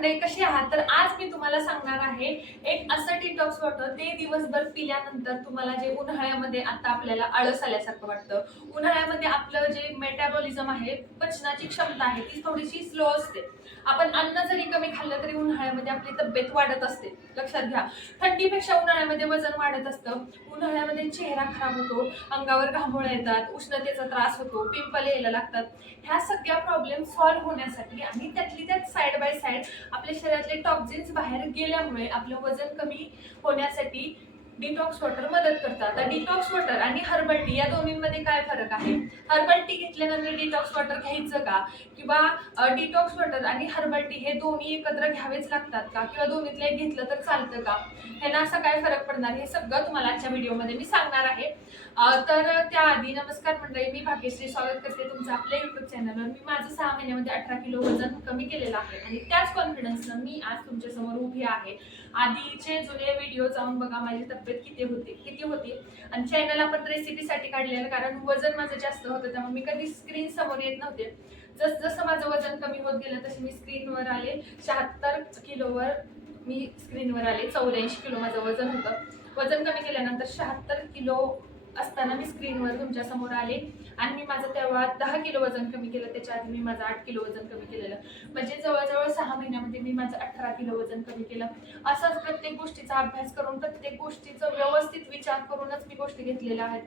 मंडळी, कशी आहात? तर आज मी तुम्हाला सांगणार आहे एक असं डिटॉक्स वॉटर ते दिवसभर पिल्यानंतर तुम्हाला जे उन्हाळ्यामध्ये आता आपल्याला आळस आल्यासारखं वाटतं, उन्हाळ्यामध्ये आपलं जे मेटाबॉलिझम आहे, पचनाची क्षमता आहे ती थोडीशी स्लो असते. आपण अन्न जरी कमी खाल्लं तरी उन्हाळ्यामध्ये आपली तब्येत वाढत असते. लक्षात घ्या, थंडीपेक्षा उन्हाळ्यामध्ये वजन वाढत असतं. उन्हाळ्यामध्ये चेहरा खराब होतो, अंगावर घामोळ्या येतात, उष्णतेचा त्रास होतो, पिंपल यायला लागतात. ह्या सगळ्या प्रॉब्लेम सॉल्व्ह होण्यासाठी आणि त्यातली त्यात साइड बाय साइड आपल्या शरीरातले टॉक्झिन्स बाहेर गेल्यामुळे आपलं वजन कमी होण्यासाठी डिटॉक्स वॉटर मदत करतात. आता डिटॉक्स वॉटर आणि हर्बल टी या दोन्हींमध्ये काय फरक आहे? हर्बल टी घेतल्यानंतर डिटॉक्स वॉटर घ्यायचं का? किंवा डिटॉक्स वॉटर आणि हर्बल टी हे दोन्ही एकत्र घ्यावेच लागतात का? किंवा दोन्हीतलं एक घेतलं तर चालतं का? ह्याना असा काय फरक पडणार हे सगळं तुम्हाला आजच्या व्हिडिओमध्ये मी सांगणार आहे. तर त्याआधी नमस्कार मंडळी, मी भाग्यश्री स्वागत करते तुमचं आपल्या युट्यूब चॅनलवर. मी माझं 6 महिन्यामध्ये 18 किलो वजन कमी केलेलं आहे आणि त्याच कॉन्फिडन्सनं मी आज तुमच्या समोर उभी आहे. आधीचे जुने व्हिडिओ जाऊन बघा माझी तब्येत किती होती आणि चॅनल आपण रेसिपीसाठी काढलेलं, कारण वजन माझं जास्त होतं त्यामुळे मी कधी स्क्रीन समोर येत नव्हते. जसं माझं वजन कमी होत गेलं तसे मी स्क्रीनवर आले. 76 किलोवर मी स्क्रीनवर आले. 84 किलो माझं वजन होतं. वजन कमी केल्यानंतर 76 किलो असताना मी स्क्रीनवर तुमच्या समोर आले आणि मी माझं तेव्हा 10 किलो वजन कमी केलं. त्याच्या आधी मी माझं 8 किलो वजन कमी केलेलं. म्हणजे जवळजवळ 6 महिन्यामध्ये मी माझं 18 किलो वजन कमी केलं. असंच प्रत्येक गोष्टीचा अभ्यास करून, प्रत्येक गोष्टीचा व्यवस्थित विचार करूनच मी गोष्टी घेतलेल्या आहेत.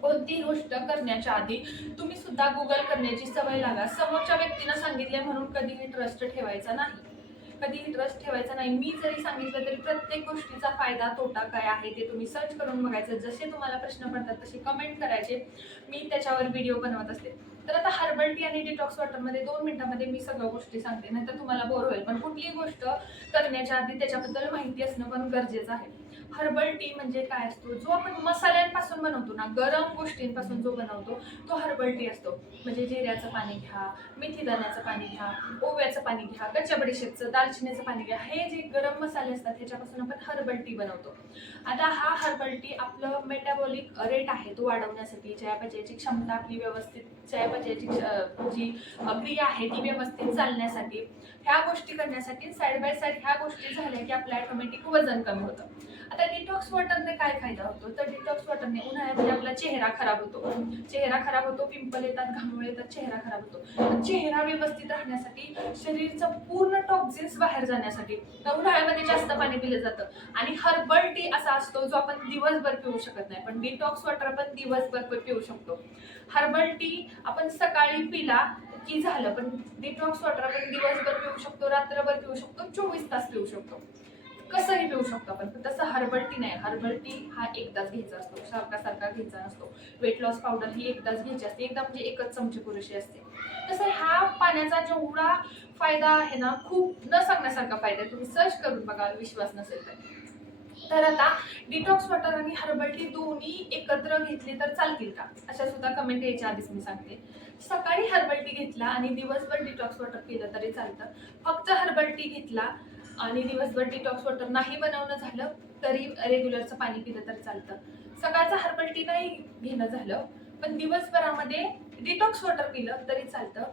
कोणतीही गोष्ट करण्याच्या आधी तुम्ही सुद्धा गुगल करण्याची सवय लागा. समोरच्या व्यक्तीनं सांगितले म्हणून कधीही ट्रस्ट ठेवायचा नाही. कधीही ट्रस्ट ठेवायचा नाही. मी जरी सांगितलं तरी प्रत्येक गोष्टीचा फायदा तोटा काय आहे ते तुम्ही सर्च करून बघायचं. जसे तुम्हाला प्रश्न पडतात तसे कमेंट करायचे, मी त्याच्यावर व्हिडिओ बनवत असते. तर आता हर्बल टी आणि डिटॉक्स वॉटरमध्ये 2 मिनिटांमध्ये मी सगळ्या गोष्टी सांगते, नाहीतर तुम्हाला बोर होईल. पण कुठलीही गोष्ट करण्याच्या आधी त्याच्याबद्दल माहिती असणं पण गरजेचं आहे. हर्बल टी म्हणजे काय असतो? जो आपण मसाल्यांपासून बनवतो ना, गरम गोष्टींपासून जो बनवतो तो हर्बल टी असतो. म्हणजे जिऱ्याचं पाणी घ्या, मेथी दाण्याचं पाणी घ्या, ओव्याचं पाणी घ्या, कच्च्या बडीशेपचं, दालचिनीचं पाणी घ्या. हे जे गरम मसाले असतात ह्याच्यापासून आपण हर्बल टी बनवतो. आता हा हर्बल टी आपलं मेटाबॉलिक रेट आहे तो वाढवण्यासाठी, चयापचयाची क्षमता आपली व्यवस्थित, चयापचयाची जी क्रिया आहे ती व्यवस्थित चालण्यासाठी, ह्या गोष्टी करण्यासाठी साइड बाय साइड ह्या गोष्टी झाल्या की आपलं ऑटोमॅटिक वजन कमी होतं. आता डिटॉक्स वॉटरने काय फायदा होतो? तर डिटॉक्स वॉटरने उन्हाळ्यामध्ये आपला चेहरा खराब होतो, पिंपल येतात, घामोळे येतात, चेहरा खराब होतो. चेहरा व्यवस्थित राहण्यासाठी, शरीरचं पूर्ण टॉक्झिन्स बाहेर जाण्यासाठी तर उन्हाळ्यामध्ये जास्त पाणी पिलं जातं. आणि हर्बल टी असा असतो जो आपण दिवसभर पिऊ शकत नाही, पण डिटॉक्स वॉटर आपण दिवसभर पिऊ शकतो. हर्बल टी आपण सकाळी पिला की झालं, पण डिटॉक्स वॉटर आपण दिवसभर पिऊ शकतो, रात्रभर पिऊ शकतो, 24 तास पिऊ शकतो, कसंही पिऊ शकतो आपण. पण तसं हर्बल टी नाही. हर्बल टी हा एकदाच घ्यायचा असतो, सारखा घ्यायचा नसतो. वेट लॉस पावडर ही एकदाच घ्यायची असते, एकदा म्हणजे 1 चमचे पुरेशी असते. तसं हा पाण्याचा जेवढा फायदा आहे ना, खूप न सांगण्यासारखा फायदा आहे. तुम्ही सर्च करून बघा, विश्वास नसेल तर. तर आता डिटॉक्स वॉटर आणि हर्बल टी दोन्ही एकत्र घेतले तर चालतील का, अशा सुद्धा कमेंट यायच्या आधीच मी सांगते. सकाळी हर्बल टी घेतला आणि दिवसभर डिटॉक्स वॉटर पिलं तरी चालतं. फक्त हर्बल टी घेतला आणि दिवसभर डिटॉक्स वॉटर नाही बनवणं झालं तरी रेग्युलरचं पाणी पिलं तरी चालतं. सकाळचं हर्बल टी नाही घेणं झालं पण दिवसभरामध्ये डिटॉक्स वॉटर पिलं तरी चालतं.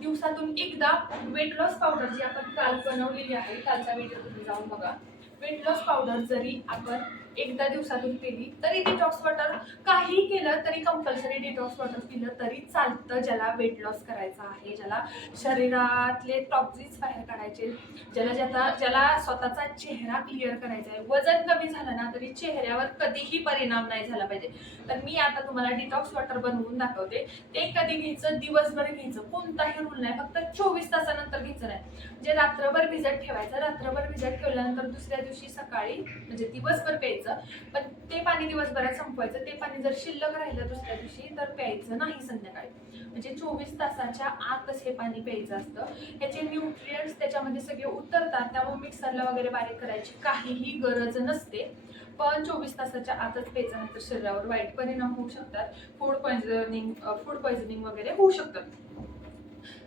दिवसातून एकदा वेट लॉस पावडर जी आपण काल बनवलेली आहे, कालचा व्हिडिओ तुम्ही जाऊन बघा. वेट लॉस पावडर जरी आपण एकदा दिवसातून पिली तरी डिटॉक्स वॉटर, काही केलं तरी कंपल्सरी डिटॉक्स वॉटर पिलं तरी चालतं. ज्याला वेट लॉस करायचा आहे, ज्याला शरीरातले टॉक्झिन्स बाहेर काढायचे, ज्याला स्वतःचा चेहरा क्लिअर करायचा आहे. वजन कमी झालं ना तरी चेहऱ्यावर कधीही परिणाम नाही झाला पाहिजे. तर मी आता तुम्हाला डिटॉक्स वॉटर बनवून दाखवते. ते कधी घ्यायचं? दिवसभर घ्यायचं, कोणताही रूल नाही, फक्त 24 तासानंतर घ्यायचं नाही. म्हणजे रात्रभर भिजत ठेवायचं, रात्रभर भिजत ठेवल्यानंतर दुसऱ्या दिवशी सकाळी म्हणजे दिवसभर प्यायचं. पण ते पाणी दिवसभरात संपवायचं. ते पाणी जर शिल्लक राहिलं दुसऱ्या दिवशी तर प्यायचं नाही संध्याकाळी. म्हणजे 24 तासाच्या आतच हे पाणी प्यायचं असतं. ह्याचे न्यूट्रिएंट्स त्याच्यामध्ये सगळे उतरतात, त्यामुळे मिक्सरला वगैरे बारीक करायची काहीही गरज नसते. पण 24 तासाच्या आतच प्यायचं, नाही तर शरीरावर वाईट परिणाम होऊ शकतात. फूड पॉयझनिंग वगैरे होऊ शकतात.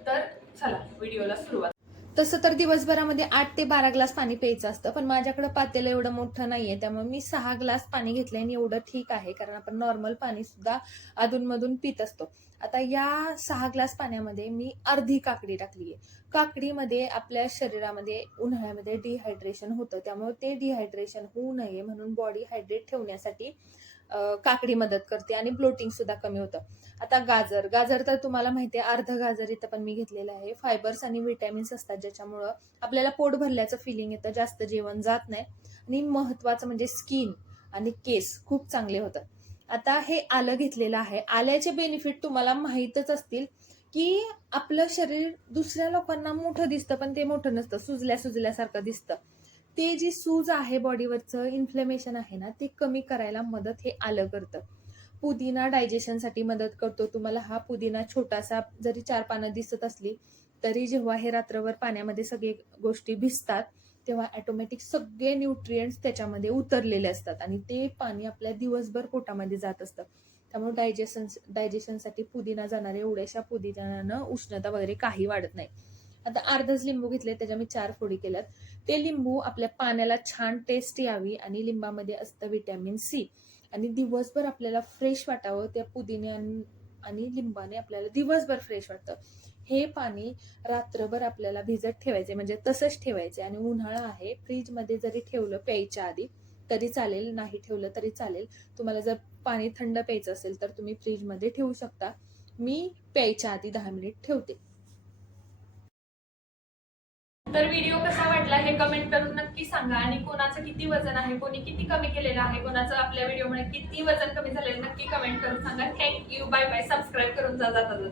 तर चला व्हिडिओला सुरुवात. तसं तर दिवसभरामध्ये 8 ते 12 ग्लास पाणी प्यायचं असतं, पण माझ्याकडे पातेलं एवढं मोठं नाहीये, त्यामुळे मी 6 ग्लास पाणी घेतलंय आणि एवढं ठीक आहे. कारण आपण नॉर्मल पाणी सुद्धा अधूनमधून पित असतो. आता या 6 ग्लास पाण्यामध्ये मी अर्धी काकडी टाकली आहे. काकडीमध्ये आपल्या शरीरामध्ये उन्हाळ्यामध्ये डिहायड्रेशन होतं, त्यामुळे ते डिहायड्रेशन होऊ नये म्हणून बॉडी हायड्रेट ठेवण्यासाठी काकडी मदत करते आणि ब्लोटिंग सुद्धा कमी होतं. आता गाजर, गाजर तर तुम्हाला माहिती आहे, अर्ध गाजर इथं पण मी घेतलेलं आहे. फायबर्स आणि विटॅमिन्स असतात ज्याच्यामुळं आपल्याला पोट भरल्याचं फिलिंग येतं, जास्त जेवण जात नाही आणि महत्वाचं म्हणजे स्किन आणि केस खूप चांगले होतात. आता हे आलं घेतलेलं आहे. आल्याचे बेनिफिट तुम्हाला माहीतच असतील, की आपलं शरीर दुसऱ्या लोकांना मोठं दिसतं, पण ते मोठं नसतं, सुजल्यासारखं दिसतं. ते जी सूज आहे बॉडीवरचं इन्फ्लेमेशन आहे ना, ते कमी करायला मदत हे आलं करतं. पुदिना डायजेशनसाठी मदत करतो. तुम्हाला हा पुदिना छोटासा जरी 4 पानं दिसत असली, तरी जेव्हा हे रात्रभर पाण्यामध्ये सगळे गोष्टी भिजतात, तेव्हा ऑटोमॅटिक सगळे न्यूट्रिएंट्स त्याच्यामध्ये उतरलेले असतात आणि ते पाणी आपल्या दिवसभर पोटामध्ये जात असतं. त्यामुळे डायजेशनसाठी पुदिना जाणार आहे. एवढ्याशा पुदिन्यानं उष्णता वगैरे काही वाढत नाही. आता अर्धच लिंबू घेतले, त्याच्या मी 4 फोडी केल्यात. ते लिंबू आपल्या पाण्याला छान टेस्ट यावी आणि लिंबामध्ये असतं व्हिटॅमिन सी आणि दिवसभर आपल्याला फ्रेश वाटावं, त्या पुदिन्या आणि लिंबाने आपल्याला दिवसभर फ्रेश वाटतं. हे पाणी रात्रभर आपल्याला भिजत ठेवायचे, म्हणजे तसंच ठेवायचे आणि उन्हाळा आहे, फ्रीजमध्ये जरी ठेवलं प्यायच्या आधी तरी चालेल, नाही ठेवलं तरी चालेल. तुम्हाला जर पाणी थंड प्यायचं असेल तर तुम्ही फ्रीजमध्ये ठेवू शकता. मी प्यायच्या आधी 10 मिनिट ठेवते. तर व्हिडिओ कसा वाटला हे कमेंट करून नक्की सांगा आणि कोणाचं किती वजन आहे, कोणी किती कमी केलेलं आहे, कोणाचं आपल्या व्हिडिओमुळे किती वजन कमी झालेलं नक्की कमेंट करून सांगा. Thank you, bye bye. सबस्क्राईब करून जा जाता जाता.